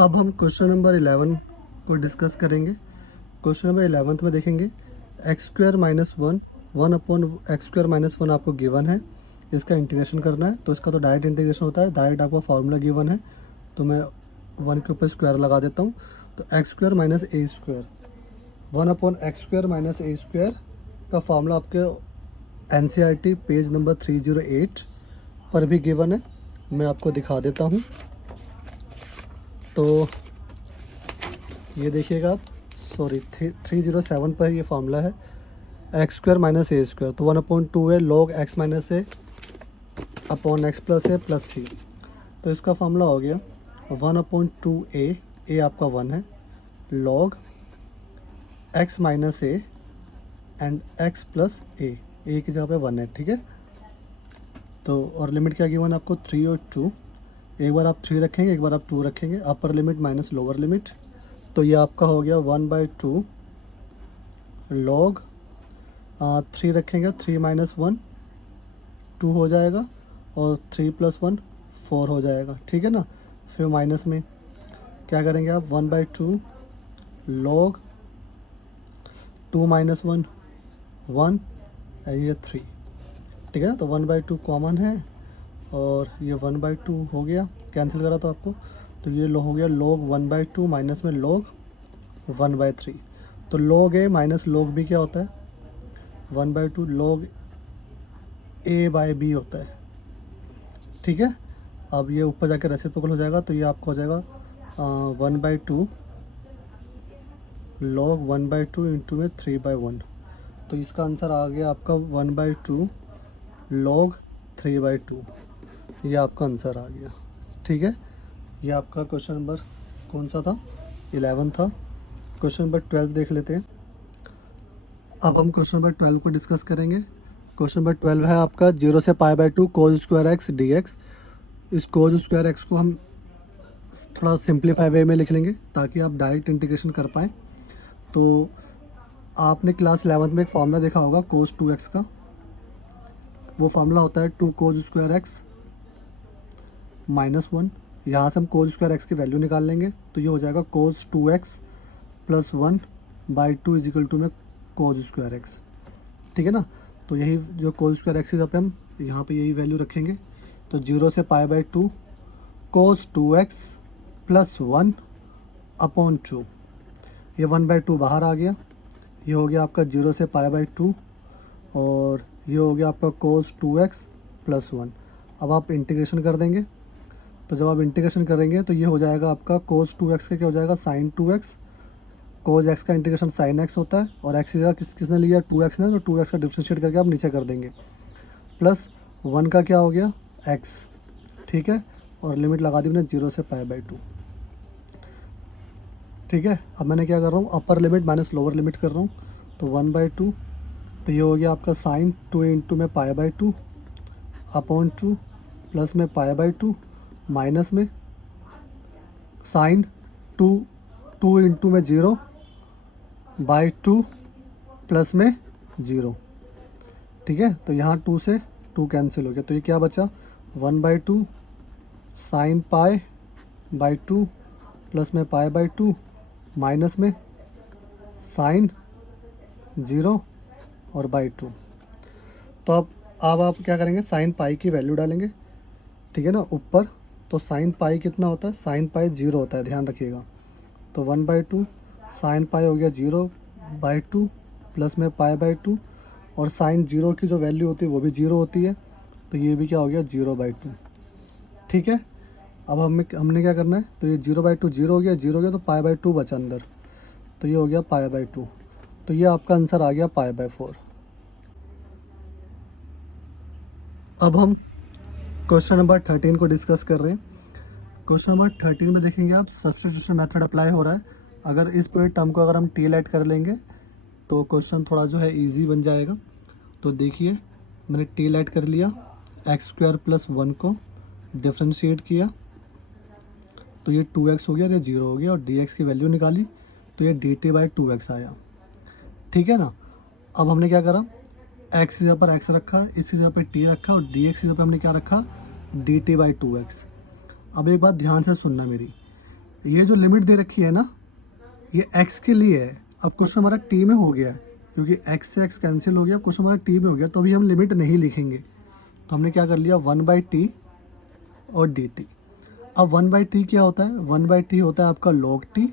अब हम question number 11 को डिस्कस करेंगे। क्वेश्चन नंबर 11 में देखेंगे x square minus one, one upon x square minus one आपको गिवन है, इसका इंटीग्रेशन करना है। तो इसका तो डायरेक्ट इंटीग्रेशन होता है, डायरेक्ट आपको फार्मूला गिवन है, तो मैं वन के ऊपर स्क्वायर लगा देता हूँ। तो x square minus A square, one upon x square minus A square का फार्मूला आपके NCERT पेज नंबर 308 पर भी गिवन है, मैं आपको दिखा देता हूँ। तो ये देखिएगा आप, सॉरी 307 पर ये फार्मूला है x square minus A square. तो वन अपॉन टू है लॉग एक्स माइनस ए अपॉन एक्स प्लस ए प्लस सी। तो इसका फार्मूला हो गया वन अपॉन टू ए आपका वन है, log x minus A and x plus A की जगह पे वन है, ठीक है। तो और लिमिट क्या गिवन आपको 3 और 2, एक बार आप 3 रखेंगे, एक बार आप 2 रखेंगे, upper limit minus lower limit. तो ये आपका हो गया 1/2 लॉग 3 रखेंगे, 3 माइनस 1 2 हो जाएगा, और 3 प्लस 1 4 हो जाएगा, ठीक है ना। फिर माइनस में क्या करेंगे आप 1/2 लॉग 2 माइनस 1 1 ये 3, ठीक है ना। तो 1/2 कॉमन है और ये 1/2 हो गया, कैंसिल करा तो आपको, तो ये लो हो गया log 1/2 माइनस में log 1/3। तो log a minus log b क्या होता है 1/2 log a/b होता है, ठीक है। अब ये ऊपर जाकर रेसिप्रोकल हो जाएगा, तो ये आपका हो जाएगा 1/2 log 1/2 इंटू में 3/1। तो इसका आंसर आ गया आपका 1/2 log 3/2, ये आपका आंसर आ गया, ठीक है। ये आपका क्वेश्चन नंबर कौन सा था, 11 था। क्वेश्चन नंबर 12 देख लेते हैं। अब हम क्वेश्चन नंबर 12 को डिस्कस करेंगे। क्वेश्चन नंबर 12 है आपका 0 से π/2 cos स्क्वायर एक्स डी। इस cos स्क्वायर एक्स को हम थोड़ा सिंप्लीफाई वे में लिख लेंगे ताकि आप डायरेक्ट इंटीग्रेशन कर पाएँ। तो आपने क्लास 11 में एक फार्मूला देखा होगा cos 2x का, वो फार्मूला होता है 2 cos स्क्वायर एक्स माइनस 1। यहाँ से हम cos स्क्वायर एक्स की वैल्यू निकाल लेंगे, तो ये हो जाएगा cos 2x plus 1/2 is equal to में cos स्क्वायर एक्स, ठीक है ना। तो यही जो cos स्क्वायर एक्स पे हम यहाँ पे यही वैल्यू रखेंगे। तो 0 से π/2 cos 2x प्लस 1 अपॉन 2, ये 1/2 बाहर आ गया, ये हो गया आपका 0 से π/2 और ये हो गया आपका cos 2x प्लस 1। अब आप इंटीग्रेशन कर देंगे, तो जब आप इंटीग्रेशन करेंगे तो ये हो जाएगा आपका cos 2x का क्या हो जाएगा sin 2x, cos x का इंटीग्रेशन sin x होता है, और x की जगह किसने लिया 2x ने, तो 2x का डिफ्रेंशिएट करके आप नीचे कर देंगे, प्लस 1 का क्या हो गया x, ठीक है। और लिमिट लगा दी मैंने 0 से π/2, ठीक है। अब मैंने क्या कर रहा हूँ upper limit minus lower limit कर रहा हूँ, तो 1/2, तो ये हो गया आपका sin 2 इंटू में π/2 अपॉन 2 प्लस में π/2 माइनस में sin 2 इंटू में 0/2 प्लस में 0, ठीक है। तो यहाँ 2 से 2 कैंसिल हो गया, तो ये क्या बचा 1/2 sin π/2 प्लस में π/2 माइनस में sin 0 और /2। तो अब आप क्या करेंगे sin पाई की वैल्यू डालेंगे, ठीक है ना ऊपर। तो sin पाई कितना होता है, sin पाई 0 होता है, ध्यान रखिएगा। तो 1/2 sin पाई हो गया 0/2 प्लस में π/2, और sin 0 की जो वैल्यू होती है वो भी 0 होती है, तो ये भी क्या हो गया 0/2, ठीक है। अब हमने क्या करना है, तो ये 0/2 0 हो गया, 0 हो गया, तो π/2 बचा अंदर, तो ये हो गया π/2। तो ये आपका आंसर आ गया π/4। अब हम क्वेश्चन नंबर 13 को डिस्कस कर रहे हैं। क्वेश्चन नंबर 13 में देखेंगे आप सब्स्टिट्यूशन मेथड अप्लाई हो रहा है। अगर इस पूरे टर्म को अगर हम टी ऐड कर लेंगे तो क्वेश्चन थोड़ा जो है इजी बन जाएगा। तो देखिए मैंने टी ऐड कर लिया, एक्स स्क्वायर प्लस 1 को डिफ्रेंशिएट किया, तो ये 2x हो गया और ये 0 हो गया, और dx की वैल्यू निकाली, तो ये dt/2x आया, ठीक है ना। अब हमने क्या करा, x की जगह पर x रखा, इसकी जगह पर t रखा, और dx की जगह पर हमने क्या रखा dt/2x। अब एक बात ध्यान से सुनना मेरी, ये जो लिमिट दे रखी है ना, ये x के लिए है। अब क्वेश्चन हमारा t में हो गया है, क्योंकि x से x कैंसिल हो गया, क्वेश्चन हमारा t में हो गया, तो अभी हम लिमिट नहीं लिखेंगे। तो हमने क्या कर लिया, 1/t और dt। अब 1/t क्या होता है, 1/t होता है आपका log t,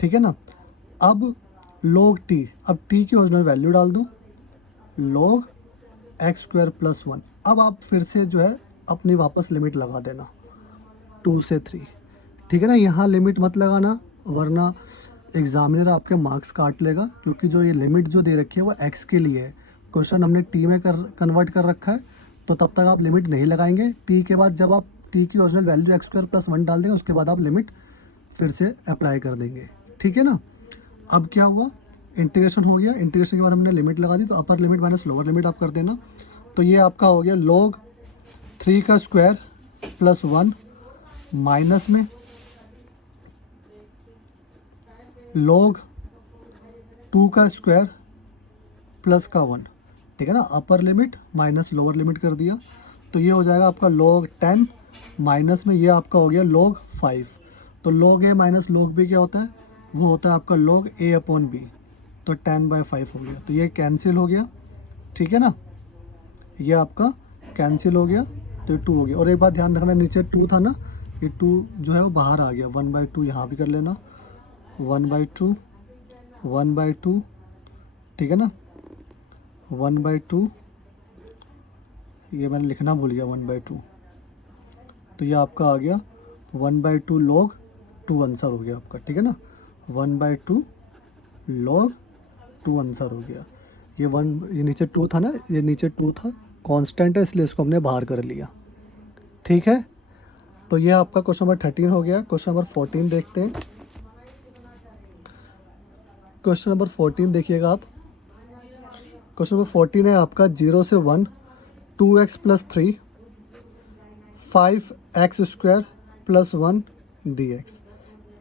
ठीक है ना। अब log t, अब t की ओरिजिनल वैल्यू डाल दो, log x² + 1। अब आप फिर से जो है अपनी वापस लिमिट लगा देना 2 से 3, ठीक है ना। यहाँ लिमिट मत लगाना, वरना एग्जामिनर आपके मार्क्स काट लेगा, क्योंकि जो ये लिमिट जो दे रखी है वो x के लिए है। क्वेश्चन हमने t में कन्वर्ट कर रखा है, तो तब तक आप लिमिट नहीं लगाएंगे। t के बाद जब आप t की ओरिजिनल वैल्यू x² + 1 डाल देंगे, उसके बाद आप लिमिट फिर से अप्लाई कर देंगे, ठीक है ना। अब क्या हुआ, इंटीग्रेशन हो गया, इंटीग्रेशन के बाद हमने लिमिट लगा दी, तो upper limit minus lower limit आप कर देना। तो ये आपका हो गया log 3 का स्क्वायर + 1 माइनस में log 2 का स्क्वायर प्लस का 1, ठीक है ना। Upper limit minus lower limit कर दिया, तो ये हो जाएगा आपका log 10 माइनस में ये आपका हो गया log 5। तो log a minus log b क्या होता है, वो होता है आपका log a/b। तो 10/5 हो गया, तो ये कैंसिल हो गया, ठीक है ना। ये आपका कैंसिल हो गया, तो ये 2 हो गया। और एक बात ध्यान रखना, नीचे 2 था ना, ये 2 जो है वो बाहर आ गया, 1/2 यहाँ भी कर लेना, 1/2 1/2, ठीक है ना, 1/2। ये मैंने लिखना भूल गया 1/2, तो ये आपका आ गया 1/2 log 2 आंसर हो गया आपका, ठीक है ना। 1/2 log 2 आंसर हो गया। ये नीचे 2 था ना, ये नीचे 2 था, कांस्टेंट है, इसलिए इसको हमने बाहर कर लिया, ठीक है। तो ये आपका क्वेश्चन नंबर 13 हो गया। क्वेश्चन नंबर 14 देखते हैं। क्वेश्चन नंबर 14 देखिएगा आप। क्वेश्चन नंबर 14 है आपका 0 से 1 2x + 3 5x² + 1 dx,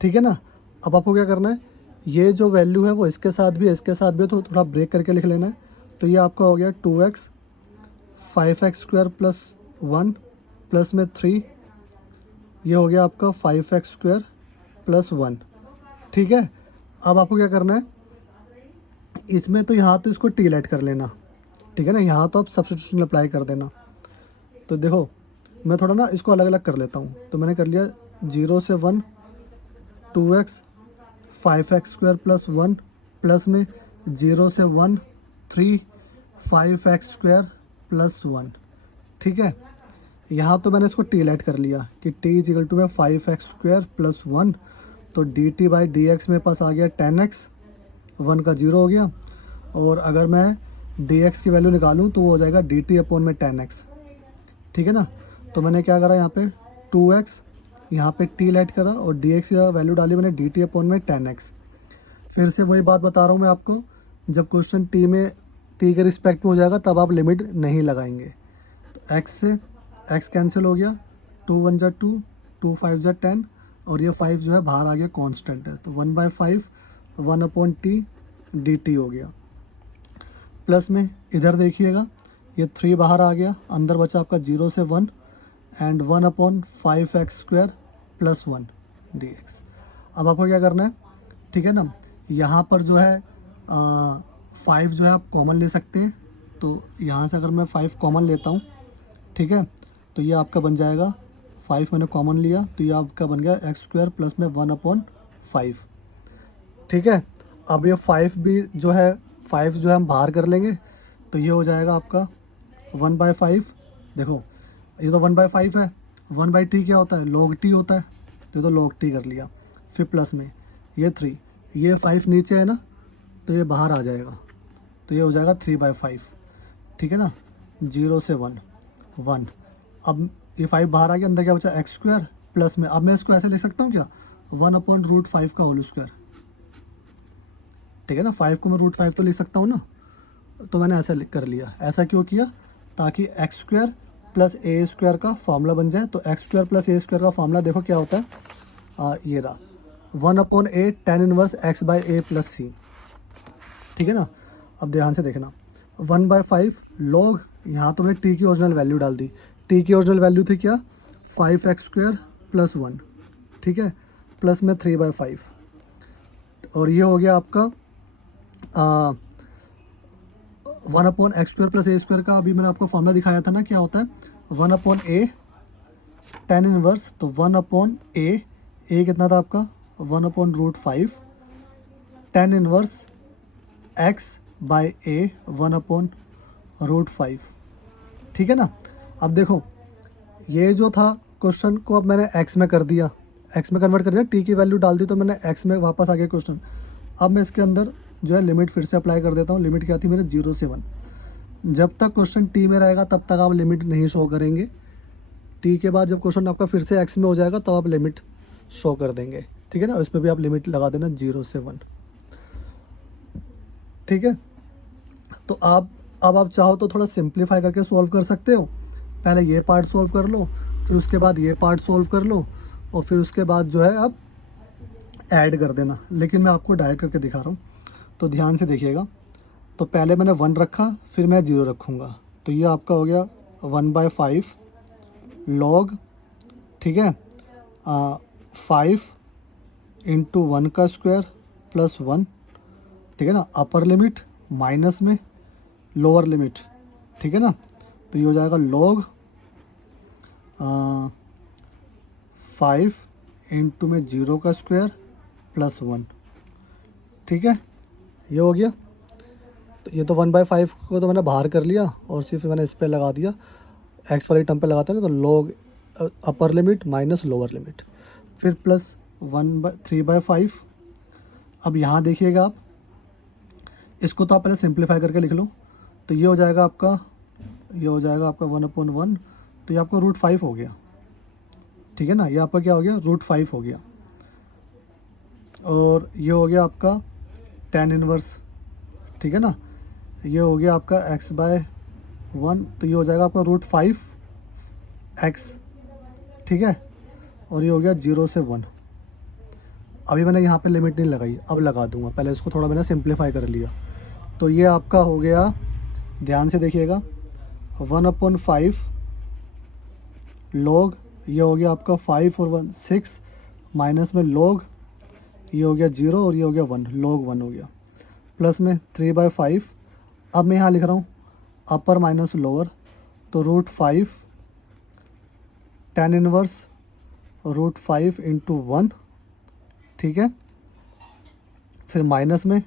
ठीक है ना। अब आपको क्या करना है, ये जो वैल्यू है वो इसके साथ भी है, इसके साथ भी है, तो थोड़ा ब्रेक करके लिख लेना है। तो ये आपका हो गया 2x 5x² + 1 प्लस में 3, ये हो गया आपका 5x² + 1, ठीक है। अब आपको क्या करना है, इसमें तो यहाँ तो इसको टी लेट कर लेना, ठीक है ना। यहाँ तो आप सब्स्टिट्यूशन अप्लाई कर देना। तो देखो मैं थोड़ा ना इसको अलग अलग कर लेता हूँ। तो मैंने कर लिया 0 से 1 2x 5x² + 1 प्लस में 0 से 1 3 5x² + 1, ठीक है। यहाँ तो मैंने इसको टी लेट कर लिया कि t = 5x² + 1, तो dt/dx मेरे पास आ गया 10x, 1 का 0 हो गया। और अगर मैं dx की वैल्यू निकालूं तो वो हो जाएगा dt/10x, ठीक है ना। तो मैंने क्या करा, यहाँ पे 2x, यहाँ पे t लेट करा और dx की वैल्यू डाली मैंने dt/10x। फिर से वही बात बता रहा हूँ मैं आपको, जब क्वेश्चन t के रिस्पेक्ट में हो जाएगा तब आप लिमिट नहीं लगाएंगे। तो x से x कैंसिल हो गया, 2 × 1 = 2, 2 × 5 = 10, और ये 5 जो है बाहर आ गया, कांस्टेंट है, तो 1/5 1/t dt हो गया। प्लस में इधर देखिएगा, ये 3 बाहर आ गया, अंदर बचा आपका 0 से 1 एंड 1/5x² + 1 dx। अब आपको क्या करना है, ठीक है ना। यहाँ पर जो है 5 जो है आप कॉमन ले सकते हैं। तो यहाँ से अगर मैं 5 कॉमन लेता हूँ, ठीक है, तो ये आपका बन जाएगा 5 मैंने कॉमन लिया, तो ये आपका बन गया x² प्लस में 1/5, ठीक है। अब ये 5 भी जो है 5 जो है हम बाहर कर लेंगे, तो ये हो जाएगा आपका 1/5। देखो ये तो 1/5 है, 1/t क्या होता है, log t होता है, तो log t कर लिया। फिर प्लस में ये 3, ये 5 नीचे है ना, तो ये बाहर आ जाएगा, तो ये हो जाएगा 3/5, ठीक है ना। 0 से 1 1, अब ये 5 बाहर आ गया, अंदर क्या बचा x² प्लस में, अब मैं इसको ऐसे लिख सकता हूँ क्या, 1/√5 का होल स्क्वायर, ठीक है ना। 5 को मैं √5 तो लिख सकता हूँ ना, तो मैंने ऐसा कर लिया। ऐसा क्यों किया, ताकि x² + a² का फॉर्मूला बन जाए। तो x² + a² का फॉर्मूला देखो क्या होता है, ये रहा 1/a tan inverse x/a + c, ठीक है ना। अब ध्यान से देखना, 1/5 log, यहाँ तो मैंने t की ओरिजिनल वैल्यू डाल दी। t की ओरिजिनल वैल्यू थी क्या, 5x² + 1, ठीक है। प्लस में 3/5, और ये हो गया आपका 1/x² प्लस a² का अभी मैंने आपको फॉर्मूला दिखाया था ना, क्या होता है 1/a tan इनवर्स, तो 1/a, a कितना था आपका 1/√5 tan इनवर्स x/a 1/√5, ठीक है ना। अब देखो ये जो था क्वेश्चन को अब मैंने x में कर दिया, x में कन्वर्ट कर दिया, t की वैल्यू डाल दी तो मैंने x में वापस आ गया क्वेश्चन। अब मैं इसके अंदर जो है लिमिट फिर से अप्लाई कर देता हूँ। लिमिट क्या थी मेरे 0 से 1। जब तक क्वेश्चन t में रहेगा तब तक आप लिमिट नहीं शो करेंगे, t के बाद जब क्वेश्चन आपका फिर से x में हो जाएगा तब आप लिमिट शो कर देंगे, ठीक है ना। इस पर भी आप लिमिट लगा देना 0 से 1, ठीक है। तो अब आप चाहो तो थोड़ा सिंप्लीफाई करके सॉल्व कर सकते हो। पहले ये पार्ट सॉल्व कर लो, फिर उसके बाद ये पार्ट सॉल्व कर लो, और फिर उसके बाद जो है आप ऐड कर देना। लेकिन मैं आपको डायरेक्ट करके दिखा रहा हूँ, तो ध्यान से देखिएगा। तो पहले मैंने 1 रखा, फिर मैं 0 रखूँगा, तो ये आपका हो गया 1/5 लॉग, ठीक है, 5 इंटू 1 का स्क्वायर प्लस 1, ठीक है ना। अपर लिमिट माइनस में लोअर लिमिट, ठीक है ना। तो ये हो जाएगा लॉग 5 इंटू में 0 का स्क्वायर प्लस 1, ठीक है, ये हो गया। तो ये तो 1/5 को तो मैंने बाहर कर लिया और सिर्फ मैंने इस पर लगा दिया, एक्स वाली टर्म पे लगाते हैं ना, तो log upper limit minus lower limit, फिर प्लस 3/5। अब यहाँ देखिएगा आप, इसको तो आप पहले सिंप्लीफाई करके लिख लो। तो ये हो जाएगा आपका 1/1, तो ये आपका √5 हो गया, ठीक है ना। ये आपका क्या हो गया √5 हो गया। और ये हो गया आपका tan इनवर्स, ठीक है ना। ये हो गया आपका x/1, तो ये हो जाएगा आपका √5x, ठीक है। और ये हो गया 0 से 1। अभी मैंने यहाँ पे लिमिट नहीं लगाई, अब लगा दूंगा, पहले इसको थोड़ा मैंने सिंप्लीफाई कर लिया। तो ये आपका हो गया, ध्यान से देखिएगा, 1/5 लॉग, ये हो गया आपका 5 और 1 6, माइनस में लॉग, ये हो गया 0 और ये हो गया 1, लॉग 1 हो गया, प्लस में 3/5। अब मैं यहाँ लिख रहा हूँ अपर माइनस लोअर, तो √5 tan इनवर्स √5 इंटू 1, ठीक है, फिर माइनस में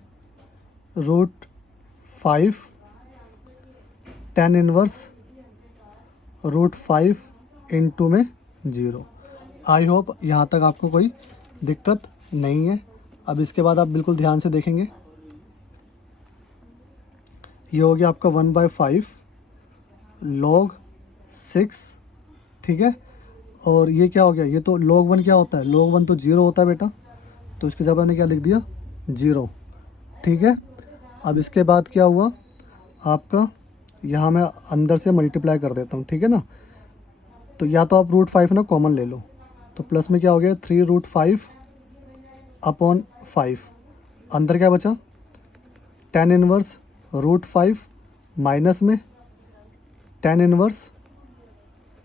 √5 tan इनवर्स √5 इंटू में 0। आई होप यहाँ तक आपको कोई दिक्कत नहीं है। अब इसके बाद आप बिल्कुल ध्यान से देखेंगे, ये हो गया आपका 1/5 log 6, ठीक है। और ये क्या हो गया, ये तो log 1 क्या होता है, log 1 तो 0 होता है बेटा, तो इसके जगह मैंने क्या लिख दिया 0, ठीक है। अब इसके बाद क्या हुआ आपका, यहाँ मैं अंदर से मल्टीप्लाई कर देता हूँ, ठीक है ना। तो या तो आप √5 ना कॉमन ले लो, तो प्लस में क्या हो गया 3√5/5, अंदर क्या बचा tan इनवर्स √5 माइनस में tan इनवर्स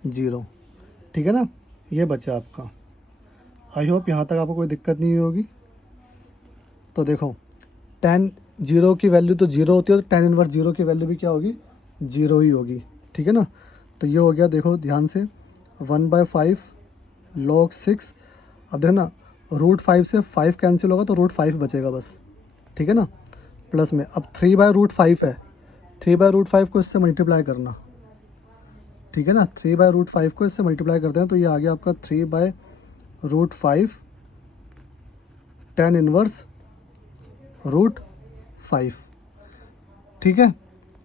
0, ठीक है ना। ये बचा आपका। आई होप यहाँ तक आपको कोई दिक्कत नहीं होगी। तो देखो tan 0 की वैल्यू तो 0 होती है, तो tan इनवर्स 0 की वैल्यू भी क्या होगी 0 ही होगी, ठीक है ना। तो ये हो गया, देखो ध्यान से, 1/5 log 6। अब देखो ना, √5 से 5 कैंसिल होगा तो √5 बचेगा बस, ठीक है ना। प्लस में अब 3/√5 है, 3/√5 को इससे मल्टीप्लाई करना, ठीक है ना। 3/√5 को इससे मल्टीप्लाई करते हैं तो ये आ गया आपका 3/√5 tan इनवर्स √5, ठीक है।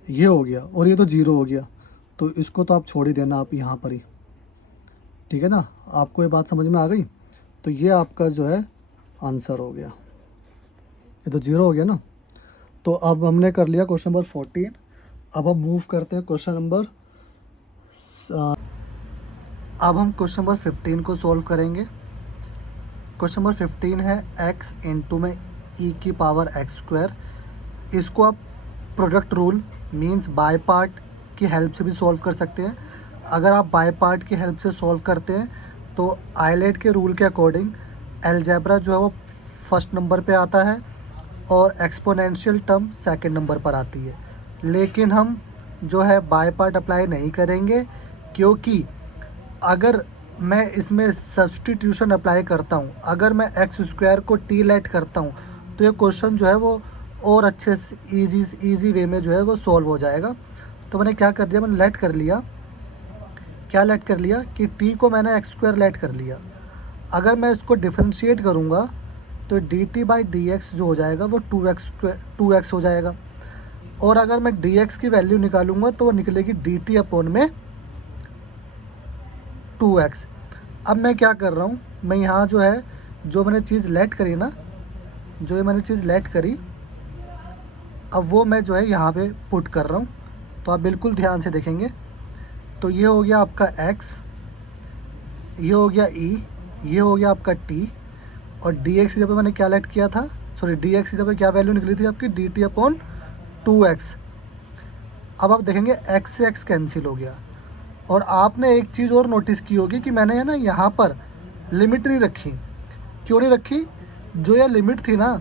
ये हो गया, और ये तो 0 हो गया, तो इसको तो आप छोड़ ही देना आप यहाँ पर ही, ठीक है ना। आपको ये बात समझ में आ गई। तो ये आपका जो है आंसर हो गया, ये तो 0 हो गया ना। तो अब हमने कर लिया क्वेश्चन नंबर 14। अब हम मूव करते हैं क्वेश्चन नंबर, अब हम क्वेश्चन नंबर 15 को सॉल्व करेंगे। क्वेश्चन नंबर 15 है x इंटू में e⁻x²। इसको आप product rule means by part की हेल्प से भी सॉल्व कर सकते हैं। अगर आप बाय पार्ट की हेल्प से सॉल्व करते हैं तो आइलेट के रूल के अकॉर्डिंग अलजेब्रा जो है वो फर्स्ट नंबर पे आता है और एक्सपोनेंशियल टर्म सेकंड नंबर पर आती है। लेकिन हम जो है बाय पार्ट अप्लाई नहीं करेंगे, क्योंकि अगर मैं इसमें सब्सटीट्यूशन अप्लाई करता हूँ, अगर मैं एक्स स्क्वायर को टी लेट करता हूँ, तो ये क्वेश्चन जो है वो और अच्छे से ईजी वे में जो है वो सॉल्व हो जाएगा। तो मैंने क्या कर दिया, मैंने लेट कर लिया, क्या लेट कर लिया कि टी को मैंने एक्स स्क्वायर लेट कर लिया। अगर मैं इसको डिफ्रेंशिएट करूँगा तो D T by D x जो हो जाएगा वो 2x हो जाएगा। और अगर मैं डी एक्स की वैल्यू निकालूंगा तो वो निकलेगी डी टी अपॉन में 2x। अब मैं क्या कर रहा हूँ, मैं यहाँ जो है जो मैंने चीज़ लेट करी ना, जो ये मैंने चीज़ लेट करी, अब वो मैं जो है यहाँ पे पुट कर रहा हूँ। तो आप बिल्कुल ध्यान से देखेंगे। तो ये हो गया आपका x, ये हो गया e, ये हो गया आपका t, और dx की जगह मैंने क्या लेट किया था, सॉरी dx की जगह क्या वैल्यू निकली थी आपकी dt अपॉन 2x। अब आप देखेंगे x से x कैंसिल हो गया। और आपने एक चीज़ और नोटिस की होगी कि मैंने है ना यहाँ पर लिमिट नहीं रखी। क्यों नहीं रखी? जो ये लिमिट थी ना,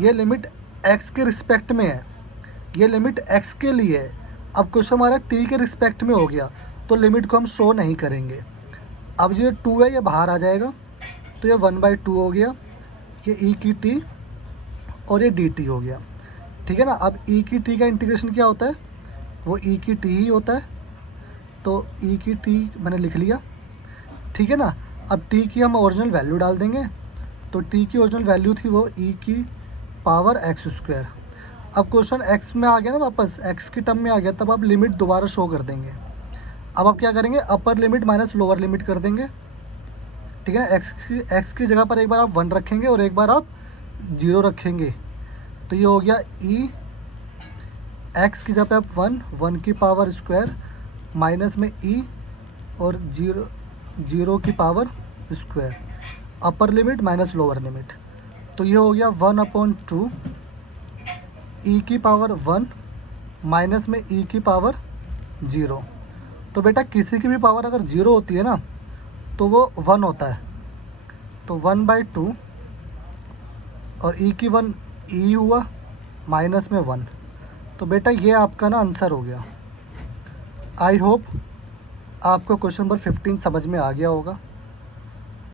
ये लिमिट x के रिस्पेक्ट में है, ये लिमिट x के लिए है। अब क्वेश्चन हमारा t के रिस्पेक्ट में हो गया, तो लिमिट को हम शो नहीं करेंगे। अब जो 2 है ये बाहर आ जाएगा, तो ये 1/2 हो गया, ये e की t और ये dt हो गया। ठीक है ना। अब e की t का इंटीग्रेशन क्या होता है, वो e की t ही होता है। तो e की t मैंने लिख लिया, ठीक है ना। अब t की हम ओरिजिनल वैल्यू डाल देंगे। तो t की ओरिजिनल वैल्यू थी वो e की पावर एक्स स्क्वायर। अब क्वेश्चन x में आ गया ना, वापस x की टर्म में आ गया, तब आप लिमिट दोबारा शो कर देंगे। अब आप क्या करेंगे, upper limit minus lower limit कर देंगे। ठीक है। x की जगह पर एक बार आप 1 रखेंगे और एक बार आप 0 रखेंगे। तो ये हो गया e, x की जगह पे आप 1 की पावर स्क्वायर माइनस में e और 0 की power square, upper limit minus lower limit. तो ये हो गया 1/2 e की पावर 1 माइनस में e की पावर 0। तो बेटा किसी की भी पावर अगर 0 होती है ना तो वो 1 होता है। तो 1/2 और e की 1 e हुआ माइनस में 1। तो बेटा ये आपका ना आंसर हो गया। आई होप आपको क्वेश्चन नंबर 15 समझ में आ गया होगा।